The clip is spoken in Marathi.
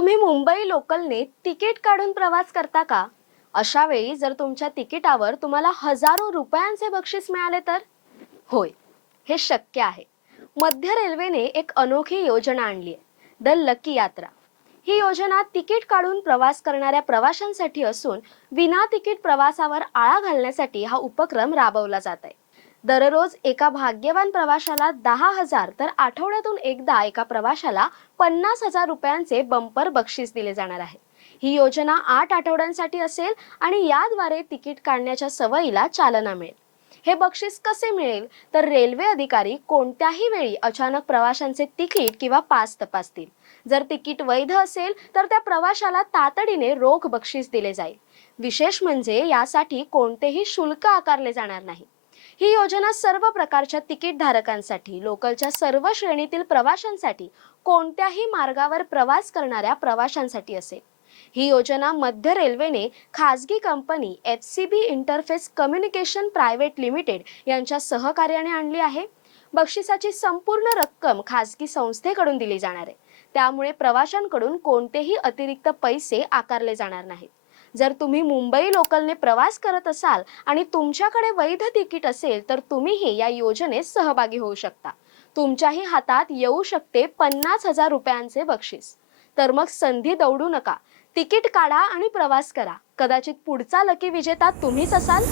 तुम्ही मुंबई लोकलने तिकीट काढून प्रवास करता का? अशा वेळी जर तुमच्या तिकिटावर तुम्हाला हजारो रुपयांचे बक्षीस मिळाले तर? होय हे शक्य आहे. मध्य रेल्वेने एक अनोखी योजना आणली आहे द लकी यात्रा. ही योजना तिकीट काढून प्रवास करणाऱ्या प्रवाशांसाठी असून विना तिकीट प्रवासावर आळा घालण्यासाठी हा उपक्रम राबवला जात आहे. दररोज एका भाग्यवान प्रवाशाला दहा हजार तर आठवड्यातून एकदा एका प्रवाशाला पन्नास हजार रुपयांचे बंपर बक्षीस दिले जाणार आहे. ही योजना आठ आठवड्यांसाठी असेल आणि याद्वारे तिकीट काढण्याच्या सवयीला चालना मिळेल. हे बक्षीस कसे मिळेल? तर रेल्वे अधिकारी कोणत्याही वेळी अचानक प्रवाशांचे तिकीट किंवा पास तपासतील. जर तिकीट वैध असेल तर त्या प्रवाशाला तातडीने रोख बक्षीस दिले जाईल. विशेष म्हणजे यासाठी कोणतेही शुल्क आकारले जाणार नाही. ही योजना सर्व प्रकारच्या तिकीट धारकांसाठी लोकलच्या सर्व श्रेणीतील प्रवाशांसाठी कोणत्याही मार्गावर प्रवास करणाऱ्या प्रवाशांसाठी असेल ही योजना मध्य रेल्वेने खाजगी company H C B interface communication private limited यांच्या सहकार्याने आणली आहे. बक्षिसाची संपूर्ण रक्कम खाजगी संस्थेकडून दिली जाणार आहे. त्यामुळे प्रवाशांकडून कोणतेही अतिरिक्त पैसे आकारले जाणार नाहीत. जर तुम्ही मुंबई लोकलने प्रवास करत असाल आणि तुमच्याकडे वैध तिकीट असेल तर तुम्हीही या योजनेत सहभागी होऊ शकता. तुमच्याही हातात येऊ शकते पन्नास हजार रुपयांचे बक्षीस. तर मग संधी दौडू नका. तिकीट काढा आणि प्रवास करा. कदाचित पुढचा लकी विजेता तुम्हीच असाल.